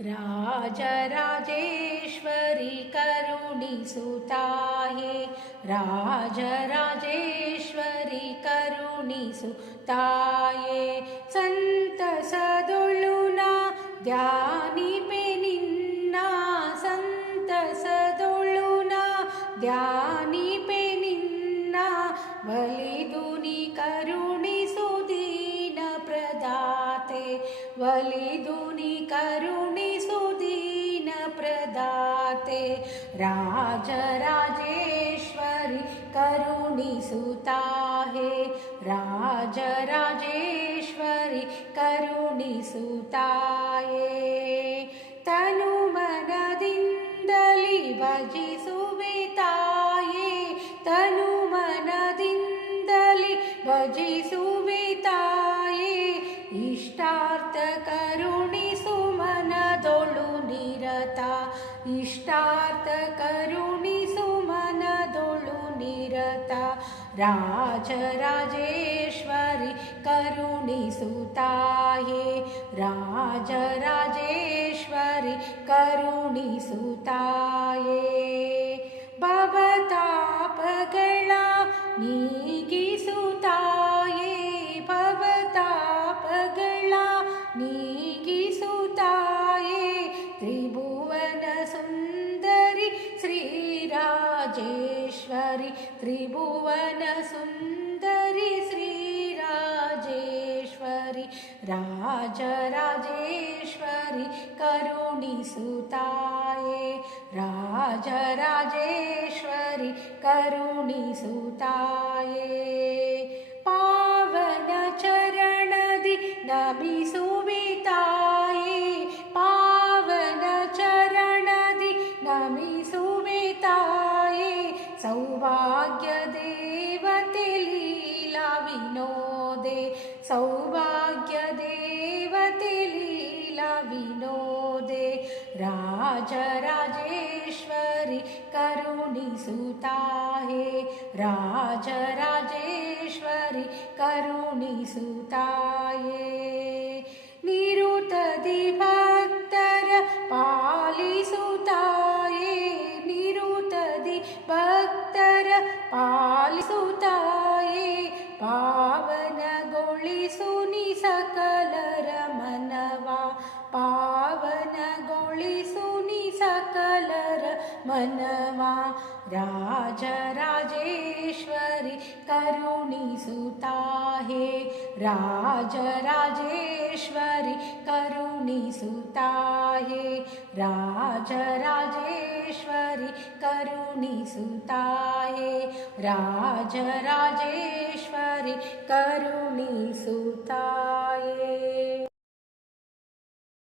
राजराजेश्वरि करुणिसुताये राजराजेश्वरि करुणिसुताये सन्तसदुळुना ध्यानिपे निन्ना। सन्तसदुळुना ध्यानिपे निन्ना। वलिदुनि करुणिसुदीन प्रदाते। वलिदुनि करुणि प्रदाते राजराजेश्वरि करुणिसुता हे। राजराजेश्वरि करुणिसुताये तनुमनदिन्दलि भजिसुविताये तनुमनदिन्दलि भजिसुविताये इष्टार्थकरुणिसुमनदोळु निरता इष्टार्थकरुणिसुमनदोळु निरता। राजराजेश्वरि करुणिसुताये। राजराजेश्वरि करुणिसुताये श्रीराजेश्वरि त्रिभुवनसुन्दरि श्रीराजेश्वरि राजराजेश्वरि करुणिसुताये राजराजेश्वरि करुणिसुताये। पावनचरणदि नमिसुविताये विनोदे सौभाग्यदेवते लीला विनोदे। राजराजेश्वरि करुणिसुताहे राजराजेश्वरि करुणिसुताये निरुतदि भक्तर पालिसुताये निरुतदि भक्तर पालिसुताये पावनगोळिसुनि सकलर सुनी सकल मनवा राज राजेश्वरिुणी सुता हे राजेश्वरिुणीसुता हे राजेश्वरिुणी सुता हे राजेश्वरिुणी सुता